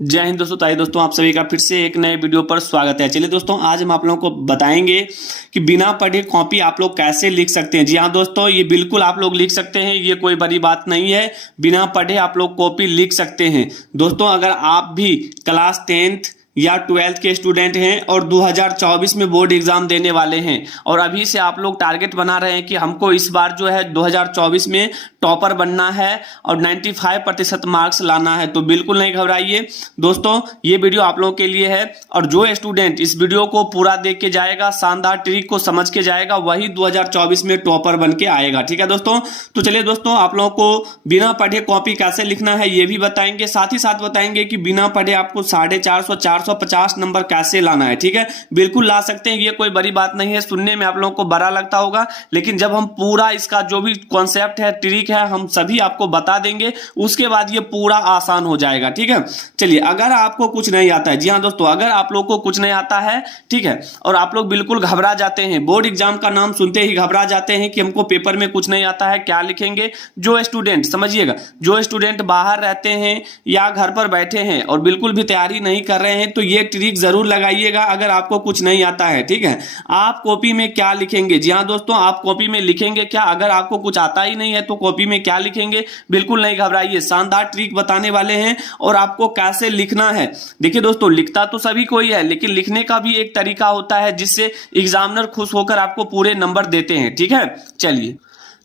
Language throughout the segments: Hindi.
जय हिंद दोस्तों। ताई दोस्तों, आप सभी का फिर से एक नए वीडियो पर स्वागत है। चलिए दोस्तों, आज हम आप लोगों को बताएंगे कि बिना पढ़े कॉपी आप लोग कैसे लिख सकते हैं। जी हाँ दोस्तों, ये बिल्कुल आप लोग लिख सकते हैं, ये कोई बड़ी बात नहीं है। बिना पढ़े आप लोग कॉपी लिख सकते हैं। दोस्तों, अगर आप भी क्लास 10th या 12th के स्टूडेंट हैं और 2024 में बोर्ड एग्जाम देने वाले हैं और अभी से आप लोग टारगेट बना रहे हैं कि हमको इस बार जो है 2024 में टॉपर बनना है और 95% मार्क्स लाना है, तो बिल्कुल नहीं घबराइए दोस्तों। ये वीडियो आप लोगों के लिए है और जो स्टूडेंट इस वीडियो को पूरा देख के जाएगा, शानदार ट्रिक को समझ के जाएगा, वही 2024 में टॉपर बन के आएगा। ठीक है दोस्तों, तो चलिए दोस्तों, आप लोगों को बिना पढ़े कॉपी कैसे लिखना है ये भी बताएंगे, साथ ही साथ बताएंगे कि बिना पढ़े आपको 450 450 नंबर कैसे लाना है। ठीक है, बिल्कुल ला सकते हैं, ये कोई बड़ी बात नहीं है। सुनने में आप लोगों को बड़ा लगता होगा, लेकिन जब हम पूरा इसका जो भी कॉन्सेप्ट है, ट्रिक है, हम सभी आपको बता देंगे, उसके बाद ये पूरा आसान हो जाएगा। ठीक है, चलिए, अगर आपको कुछ नहीं आता है, जी हाँ दोस्तों, अगर आप लोग को कुछ नहीं आता है, ठीक है, और आप लोग बिल्कुल घबरा जाते हैं, बोर्ड एग्जाम का नाम सुनते ही घबरा जाते हैं कि हमको पेपर में कुछ नहीं आता है, क्या लिखेंगे। जो स्टूडेंट, समझिएगा, जो स्टूडेंट बाहर रहते हैं या घर पर बैठे हैं और बिल्कुल भी तैयारी नहीं कर रहे हैं, तो ये ट्रिक जरूर लगाइएगा अगर आपको कुछ नहीं आता है। ठीक है, आप कॉपी में क्या लिखेंगे। जी हाँ दोस्तों, आप कॉपी में लिखेंगे क्या। अगर आपको कुछ आता ही नहीं है तो कॉपी में क्या लिखेंगे। बिल्कुल नहीं घबराइए, शानदार ट्रिक बताने वाले हैं और आपको कैसे लिखना है। देखिए दोस्तों, लिखता तो सभी कोई है, लेकिन लिखने का भी एक तरीका होता है जिससे एग्जामिनर खुश होकर आपको पूरे नंबर देते हैं। ठीक है, चलिए,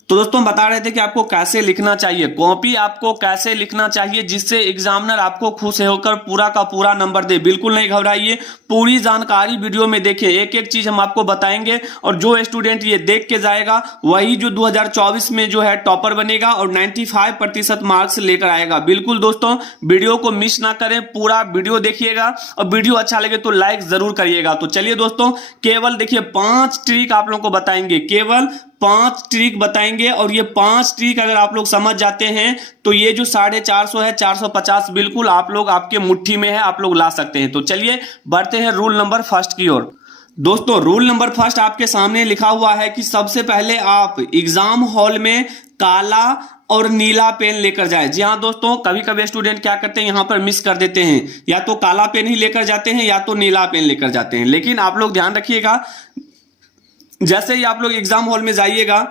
तो दोस्तों हम बता रहे थे कि आपको कैसे लिखना चाहिए, कॉपी आपको कैसे लिखना चाहिए जिससे एग्जामिनर आपको खुश होकर पूरा का पूरा नंबर दे। बिल्कुल नहीं घबराइए, पूरी जानकारी वीडियो में देखिए, एक एक चीज हम आपको बताएंगे और जो स्टूडेंट ये देख के जाएगा वही जो 2024 में जो है टॉपर बनेगा और 95% मार्क्स लेकर आएगा। बिल्कुल दोस्तों, वीडियो को मिस ना करें, पूरा वीडियो देखिएगा और वीडियो अच्छा लगे तो लाइक जरूर करिएगा। तो चलिए दोस्तों, केवल देखिए 5 ट्रिक आप लोगों को बताएंगे, केवल 5 ट्रिक बताएंगे और ये 5 ट्रिक अगर आप लोग समझ जाते हैं तो ये जो 450 है, 450 बिल्कुल आप लोग आपके मुट्ठी में है, आप लोग ला सकते हैं। तो चलिए बढ़ते हैं रूल नंबर फर्स्ट की ओर। दोस्तों, रूल नंबर फर्स्ट आपके सामने लिखा हुआ है कि सबसे पहले आप एग्जाम हॉल में काला और नीला पेन लेकर जाए। जी हाँ दोस्तों, कभी कभी स्टूडेंट क्या करते हैं, यहां पर मिस कर देते हैं, या तो काला पेन ही लेकर जाते हैं या तो नीला पेन लेकर जाते हैं। लेकिन आप लोग ध्यान रखिएगा, जैसे ही आप लोग एग्जाम हॉल में जाइएगा,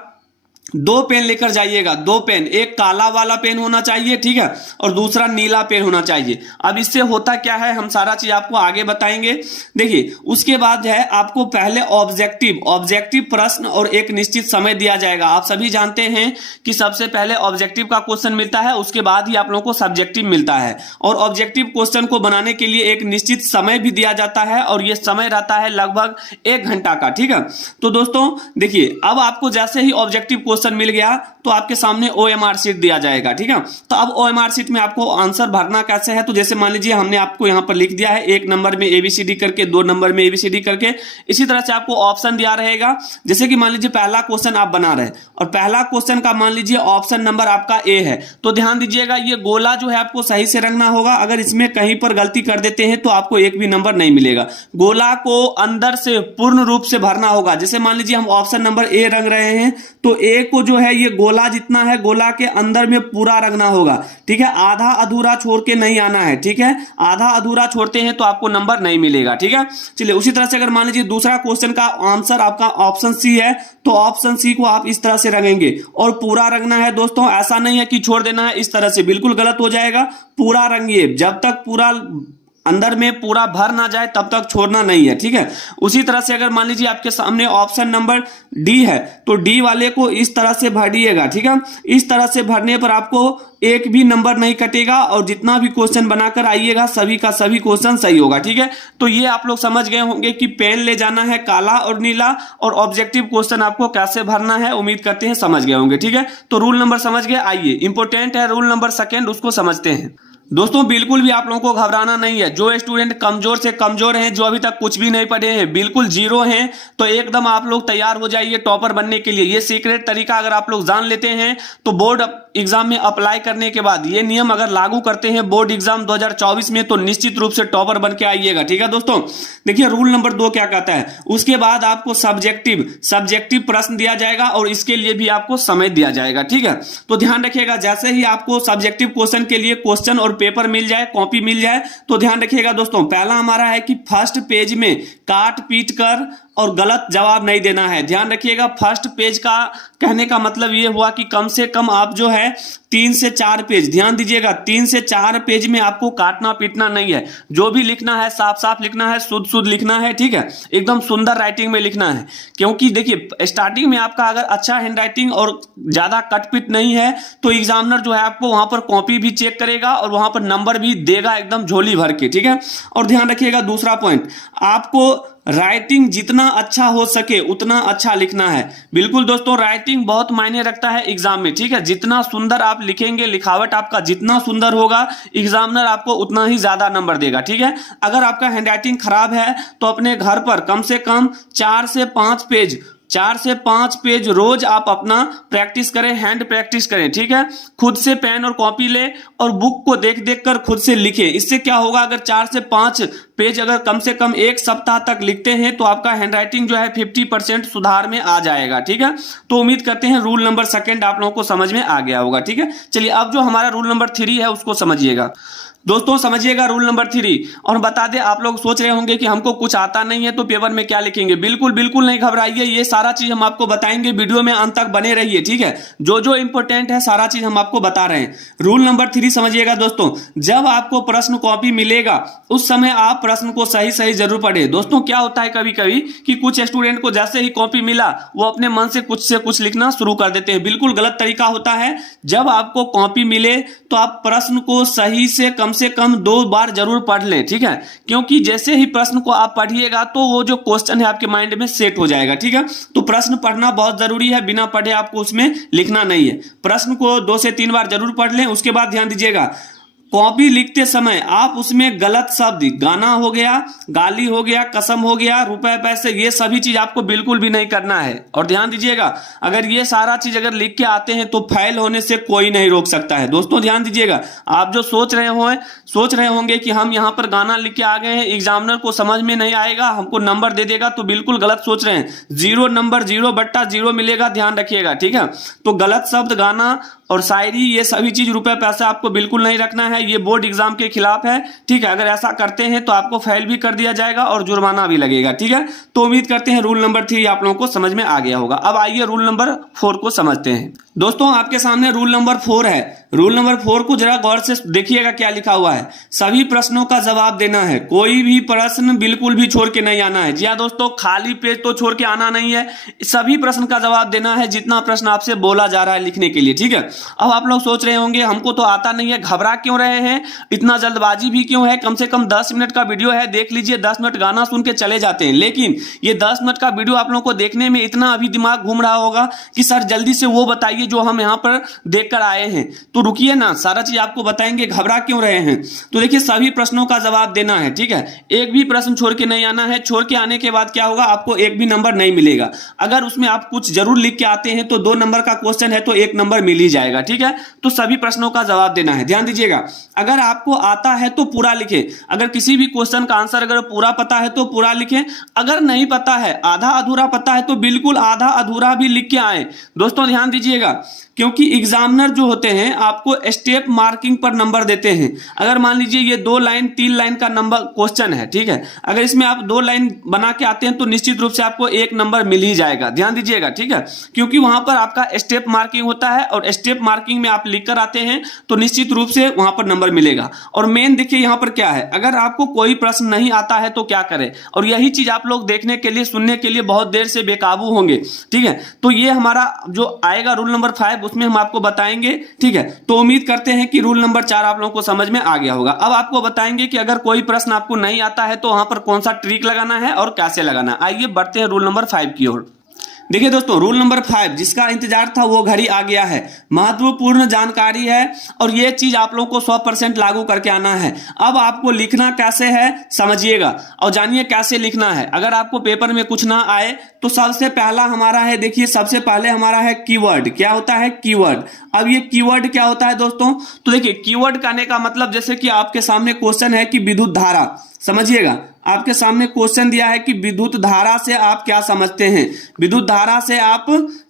2 पेन लेकर जाइएगा, 2 पेन, एक काला वाला पेन होना चाहिए, ठीक है, और दूसरा नीला पेन होना चाहिए। अब इससे होता क्या है, हम सारा चीज आपको आगे बताएंगे। देखिए, उसके बाद है आपको पहले ऑब्जेक्टिव प्रश्न और एक निश्चित समय दिया जाएगा। आप सभी जानते हैं कि सबसे पहले ऑब्जेक्टिव का क्वेश्चन मिलता है, उसके बाद ही आप लोगों को सब्जेक्टिव मिलता है, और ऑब्जेक्टिव क्वेश्चन को बनाने के लिए एक निश्चित समय भी दिया जाता है और यह समय रहता है लगभग 1 घंटा का। ठीक है, तो दोस्तों देखिए, अब आपको जैसे ही ऑब्जेक्टिव क्वेश्चन मिल गया तो आपके सामने OMR शीट दिया जाएगा। ठीक है, तो अब OMR शीट में आपको आंसर भरना कैसे है, तो जैसे मान लीजिए हमने आपको यहां पर लिख दिया है 1 नंबर में ABCD करके, 2 नंबर में ABCD करके, इसी तरह से आपको ऑप्शन दिया रहेगा। जैसे कि मान लीजिए पहला क्वेश्चन आप बना रहे और पहला क्वेश्चन का मान लीजिए ऑप्शन नंबर आपका A है, तो ध्यान दीजिएगा ये गोला जो है आपको सही से रंगना होगा। अगर इसमें कहीं पर गलती कर देते हैं तो आपको एक भी नंबर नहीं मिलेगा। गोला को अंदर से पूर्ण रूप से भरना होगा। जैसे मान लीजिए हम ऑप्शन नंबर A रंग रहे हैं, तो A को जो है ये गोला जितना है, गोला के अंदर में पूरा रखना होगा। ठीक है, आधा अधूरा छोड़ के नहीं आना है। ठीक है, आधा अधूरा छोड़ते हैं तो आपको नंबर नहीं मिलेगा। ठीक है, चलिए, उसी तरह से अगर मान लीजिए दूसरा क्वेश्चन का आंसर आपका ऑप्शन C है, तो ऑप्शन C को आप इस तरह से रंगेंगे और पूरा रंगना है दोस्तों, ऐसा नहीं है कि छोड़ देना है, इस तरह से बिल्कुल गलत हो जाएगा। पूरा रंगिए, जब तक पूरा अंदर में पूरा भर ना जाए तब तक छोड़ना नहीं है। ठीक है, उसी तरह से अगर मान लीजिए आपके सामने ऑप्शन नंबर D है, तो D वाले को इस तरह से भरिएगा। ठीक है, इस तरह से भरने पर आपको एक भी नंबर नहीं कटेगा और जितना भी क्वेश्चन बनाकर आइएगा सभी का सभी क्वेश्चन सही होगा। ठीक है, तो ये आप लोग समझ गए होंगे कि पेन ले जाना है काला और नीला, और ऑब्जेक्टिव क्वेश्चन आपको कैसे भरना है, उम्मीद करते हैं समझ गए होंगे। ठीक है, तो रूल नंबर समझ गए। आइए, इंपॉर्टेंट है रूल नंबर सेकंड, उसको समझते हैं। दोस्तों, बिल्कुल भी आप लोगों को घबराना नहीं है। जो स्टूडेंट कमजोर से कमजोर हैं, जो अभी तक कुछ भी नहीं पढ़े हैं, बिल्कुल जीरो हैं, तो एकदम आप लोग तैयार हो जाइए टॉपर बनने के लिए। ये सीक्रेट तरीका अगर आप लोग जान लेते हैं तो बोर्ड एग्जाम में अप्लाई करने के बाद ये नियम अगर लागू करते हैं बोर्ड एग्जाम 2024 में तो निश्चित रूप से टॉपर बन के आइएगा। ठीक है दोस्तों, देखिए रूल नंबर 2 क्या कहता है। उसके बाद आपको सब्जेक्टिव प्रश्न दिया जाएगा और इसके लिए भी आपको समय दिया जाएगा। ठीक है, तो ध्यान रखिएगा जैसे ही आपको सब्जेक्टिव क्वेश्चन के लिए क्वेश्चन और पेपर मिल जाए, कॉपी मिल जाए, तो ध्यान रखिएगा दोस्तों, पहला हमारा है कि फर्स्ट पेज में काट पीट कर और गलत जवाब नहीं देना है। ध्यान रखिएगा, फर्स्ट पेज का कहने का मतलब ये हुआ कि कम से कम आप जो है 3 से 4 पेज, ध्यान दीजिएगा 3 से 4 पेज में आपको काटना पीटना नहीं है। जो भी लिखना है साफ साफ लिखना है, शुद्ध शुद्ध लिखना है। ठीक है, एकदम सुंदर राइटिंग में लिखना है, क्योंकि देखिए स्टार्टिंग में आपका अगर अच्छा हैंड राइटिंग और ज्यादा कटपिट नहीं है तो एग्जामिनर जो है आपको वहां पर कॉपी भी चेक करेगा और वहां पर नंबर भी देगा एकदम झोली भर के। ठीक है, और ध्यान रखिएगा दूसरा पॉइंट, आपको राइटिंग जितना अच्छा हो सके उतना अच्छा लिखना है। बिल्कुल दोस्तों, राइटिंग बहुत मायने रखता है एग्जाम में। ठीक है, जितना सुंदर आप लिखेंगे, लिखावट आपका जितना सुंदर होगा, एग्जामिनर आपको उतना ही ज्यादा नंबर देगा। ठीक है, अगर आपका हैंडराइटिंग खराब है तो अपने घर पर कम से कम 4 से 5 पेज रोज आप अपना प्रैक्टिस करें, हैंड प्रैक्टिस करें। ठीक है, खुद से पेन और कॉपी ले और बुक को देख देख कर खुद से लिखें। इससे क्या होगा, अगर 4 से 5 पेज अगर कम से कम 1 सप्ताह तक लिखते हैं तो आपका हैंडराइटिंग जो है 50% सुधार में आ जाएगा। ठीक है, तो उम्मीद करते हैं रूल नंबर 2 आप लोगों को समझ में आ गया होगा। ठीक है, चलिए अब जो हमारा रूल नंबर 3 है उसको समझिएगा दोस्तों। समझिएगा रूल नंबर 3। और बता दें, आप लोग सोच रहे होंगे कि हमको कुछ आता नहीं है तो पेपर में क्या लिखेंगे। बिल्कुल बिल्कुल नहीं घबराइए, ये सारा चीज हम आपको बताएंगे, वीडियो में अंत तक बने रहिए। ठीक है, जो जो इंपॉर्टेंट है सारा चीज हम आपको बता रहे हैं। रूल नंबर 3 समझिएगा दोस्तों, जब आपको प्रश्न कॉपी मिलेगा उस समय आप प्रश्न को सही सही जरूर पढ़े। दोस्तों क्या होता है कभी कभी कि कुछ स्टूडेंट को जैसे ही कॉपी मिला वो अपने मन से कुछ लिखना शुरू कर देते हैं। बिल्कुल गलत तरीका होता है। जब आपको कॉपी मिले तो आप प्रश्न को सही से कम 2 बार जरूर पढ़ लें। ठीक है, क्योंकि जैसे ही प्रश्न को आप पढ़िएगा तो वो जो क्वेश्चन है आपके माइंड में सेट हो जाएगा। ठीक है, तो प्रश्न पढ़ना बहुत जरूरी है, बिना पढ़े आपको उसमें लिखना नहीं है। प्रश्न को 2 से 3 बार जरूर पढ़ लें। उसके बाद ध्यान दीजिएगा, कॉपी लिखते समय आप उसमें गलत शब्द, गाना हो गया, गाली हो गया, कसम हो गया, रुपए पैसे, ये सभी चीज आपको बिल्कुल भी नहीं करना है। और ध्यान दीजिएगा, अगर ये सारा चीज अगर लिख के आते हैं तो फेल होने से कोई नहीं रोक सकता है। दोस्तों ध्यान दीजिएगा, आप जो सोच रहे होंगे कि हम यहाँ पर गाना लिख के आ गए हैं, एग्जामिनर को समझ में नहीं आएगा, हमको नंबर दे देगा, तो बिल्कुल गलत सोच रहे हैं। 0 नंबर 0/0 मिलेगा, ध्यान रखिएगा। ठीक है, तो गलत शब्द, गाना और शायरी, ये सभी चीज, रुपए पैसा आपको बिल्कुल नहीं रखना है। ये बोर्ड एग्जाम के खिलाफ है। ठीक है, अगर ऐसा करते हैं तो आपको फेल भी कर दिया जाएगा और जुर्माना भी लगेगा। ठीक है, तो उम्मीद करते हैं रूल नंबर 3 आप लोगों को समझ में आ गया होगा। अब आइए रूल नंबर 4 को समझते हैं। दोस्तों आपके सामने रूल नंबर 4 है। रूल नंबर 4 को जरा गौर से देखिएगा क्या लिखा हुआ है। सभी प्रश्नों का जवाब देना है, कोई भी प्रश्न बिल्कुल भी छोड़ के नहीं आना है। जी हाँ दोस्तों, खाली पेज तो छोड़ के आना नहीं है, सभी प्रश्न का जवाब देना है, जितना प्रश्न आपसे बोला जा रहा है लिखने के लिए। ठीक है, अब आप लोग सोच रहे होंगे हमको तो आता नहीं है, घबरा क्यों रहे हैं, इतना जल्दबाजी भी क्यों है, कम से कम 10 मिनट का वीडियो है, देख लीजिए, 10 मिनट गाना सुन के चले जाते हैं। लेकिन ये 10 मिनट का वीडियो आप लोगों को देखने में इतना अभी दिमाग घूम रहा होगा कि सर जल्दी से वो बताइए जो हम यहाँ पर देखकर आए हैं। तो रुकिए ना, सारा चीज आपको बताएंगे, घबरा क्यों रहे हैं। तो देखिए, सभी प्रश्नों का जवाब देना है। ठीक है, एक भी प्रश्न छोड़ के नहीं आना है। छोड़ के आने के बाद क्या होगा, आपको एक भी नंबर नहीं मिलेगा। अगर उसमें आप कुछ जरूर लिख के आते हैं तो 2 नंबर का क्वेश्चन है तो 1 नंबर मिल ही जाएगा। ठीक है, तो सभी प्रश्नों का जवाब देना है। ध्यान दीजिएगा, अगर आपको आता है तो पूरा लिखें। अगर किसी भी क्वेश्चन का आंसर अगर पूरा पता है तो पूरा लिखें। अगर नहीं पता है, आधा अधूरा पता है, तो बिल्कुल आधा अधूरा भी लिख के आए। दोस्तों ध्यान दीजिएगा, क्योंकि एग्जामिनर जो होते हैं आपको स्टेप मार्किंग पर नंबर देते हैं। अगर मान लीजिए ये 2 लाइन 3 लाइन का नंबर क्वेश्चन है, ठीक है, अगर इसमें आप 2 लाइन बना के आते हैं तो निश्चित रूप से आपको 1 नंबर मिल ही जाएगा। ध्यान दीजिएगा, ठीक है, क्योंकि वहां पर आपका स्टेप मार्किंग होता है और स्टेप मार्किंग में आप लिख कर आते हैं तो निश्चित रूप से वहां पर नंबर मिलेगा। और मेन देखिए यहां पर क्या है, अगर आपको कोई प्रश्न नहीं आता है तो क्या करें, और यही चीज आप लोग देखने के लिए, सुनने के लिए बहुत देर से बेकाबू होंगे। ठीक है, तो ये हमारा जो आएगा रूल नंबर 5 उसमें हम आपको बताएंगे। ठीक है, तो उम्मीद करते हैं कि रूल नंबर 4 आप लोगों को समझ में आ गया होगा। अब आपको बताएंगे कि अगर कोई प्रश्न आपको नहीं आता है तो वहां पर कौन सा ट्रिक लगाना है और कैसे लगाना है। आइए बढ़ते हैं रूल नंबर 5 की ओर। देखिए दोस्तों, रूल नंबर 5 जिसका इंतजार था वो घड़ी आ गया है। महत्वपूर्ण जानकारी है और ये चीज आप लोगों को 100% लागू करके आना है। अब आपको लिखना कैसे है समझिएगा और जानिए कैसे लिखना है। अगर आपको पेपर में कुछ ना आए तो सबसे पहला हमारा है, देखिए सबसे पहले हमारा है कीवर्ड। क्या होता है? कीवर्ड। अब ये कीवर्ड क्या होता है दोस्तों? तो देखिए, कीवर्ड कहने का मतलब जैसे कि आपके सामने क्वेश्चन है कि विद्युत धारा, समझिएगा आपके सामने क्वेश्चन दिया है कि विद्युत धारा से आप क्या समझते हैं, विद्युत धारा से आप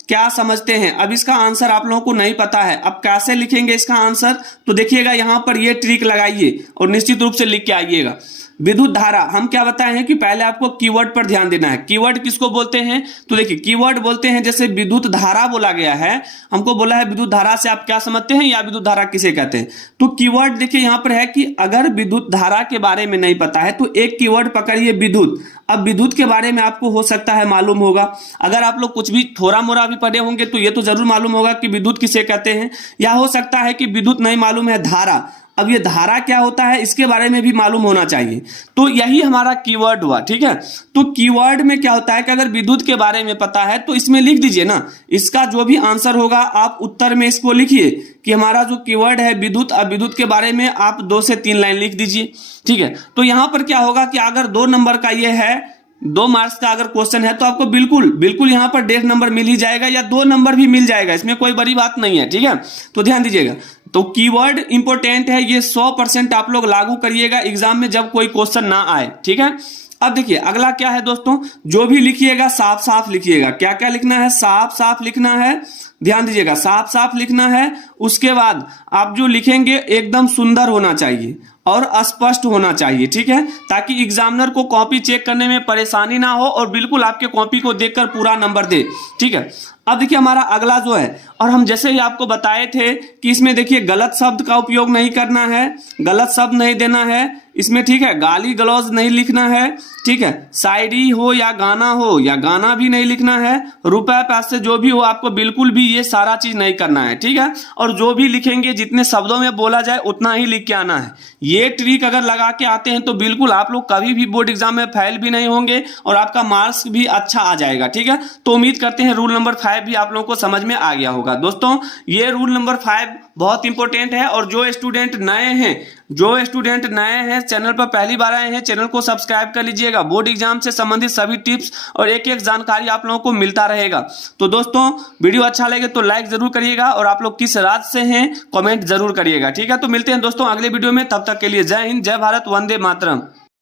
क्या समझते हैं। अब इसका आंसर आप लोगों को नहीं पता है, अब कैसे लिखेंगे इसका आंसर? तो देखिएगा यहां पर ये ट्रिक लगाइए और निश्चित रूप से लिख के आइएगा। विद्युत धारा हम क्या बताए हैं कि पहले आपको कीवर्ड पर ध्यान देना है। कीवर्ड किसको बोलते हैं? तो देखिए, कीवर्ड बोलते हैं जैसे विद्युत धारा बोला गया है, हमको बोला है विद्युत धारा से आप क्या समझते हैं या विद्युत धारा किसे कहते हैं। तो कीवर्ड देखिए यहां पर है कि अगर विद्युत धारा के बारे में नहीं पता है तो एक कीवर्ड पकड़िए, विद्युत। अब विद्युत के बारे में आपको हो सकता है मालूम होगा, अगर आप लोग कुछ भी थोड़ा मोड़ा भी पढ़े होंगे तो ये तो जरूर मालूम होगा कि विद्युत किसे कहते हैं, या हो सकता है कि विद्युत नहीं मालूम है, धारा। अब ये धारा क्या होता है इसके बारे में भी मालूम होना चाहिए। तो यही हमारा कीवर्ड हुआ, ठीक है। तो कीवर्ड में क्या होता है कि अगर विद्युत के बारे में पता है तो इसमें लिख दीजिए ना, इसका जो भी आंसर होगा आप उत्तर में इसको लिखिए कि हमारा जो कीवर्ड है विद्युत। अब विद्युत के बारे में आप 2 से 3 लाइन लिख दीजिए, ठीक है। तो यहां पर क्या होगा कि अगर 2 नंबर का ये है, 2 मार्क्स का अगर क्वेश्चन है तो आपको बिल्कुल यहां पर 1.5 नंबर मिल ही जाएगा या 2 नंबर भी मिल जाएगा, इसमें कोई बड़ी बात नहीं है, ठीक है। तो ध्यान दीजिएगा, तो कीवर्ड इंपॉर्टेंट है, ये 100% आप लोग लागू करिएगा एग्जाम में जब कोई क्वेश्चन ना आए, ठीक है। अब देखिए अगला क्या है दोस्तों, जो भी लिखिएगा साफ साफ लिखिएगा। क्या क्या लिखना है? साफ साफ लिखना है, ध्यान दीजिएगा, साफ साफ लिखना है। उसके बाद आप जो लिखेंगे एकदम सुंदर होना चाहिए और स्पष्ट होना चाहिए, ठीक है, ताकि एग्जामिनर को कॉपी चेक करने में परेशानी ना हो और बिल्कुल आपके कॉपी को देखकर पूरा नंबर दे, ठीक है। अब देखिए हमारा अगला जो है, और हम जैसे ही आपको बताए थे कि इसमें देखिए गलत शब्द का उपयोग नहीं करना है, गलत शब्द नहीं देना है इसमें, ठीक है। गाली गलौज नहीं लिखना है, ठीक है। शायरी हो या गाना भी नहीं लिखना है। रुपए पैसे जो भी हो आपको बिल्कुल भी ये सारा चीज नहीं करना है, ठीक है। और जो भी लिखेंगे जितने शब्दों में बोला जाए उतना ही लिख के आना है। ये ट्रिक अगर लगा के आते हैं तो बिल्कुल आप लोग कभी भी बोर्ड एग्जाम में फेल भी नहीं होंगे और आपका मार्क्स भी अच्छा आ जाएगा, ठीक है। तो उम्मीद करते हैं रूल नंबर 5 भी आप लोगों को समझ में आ गया होगा। दोस्तों ये रूल नंबर 5 बहुत इंपॉर्टेंट है और जो स्टूडेंट नए हैं चैनल पर पहली बार आए हैं, चैनल को सब्सक्राइब कर लीजिएगा। बोर्ड एग्जाम से संबंधित सभी टिप्स और एक एक जानकारी आप लोगों को मिलता रहेगा। तो दोस्तों वीडियो अच्छा लगे तो लाइक जरूर करिएगा और आप लोग किस राज्य से हैं कमेंट जरूर करिएगा, ठीक है। तो मिलते हैं दोस्तों अगले वीडियो में, तब तक के लिए जय हिंद, जय भारत, वंदे मातरम।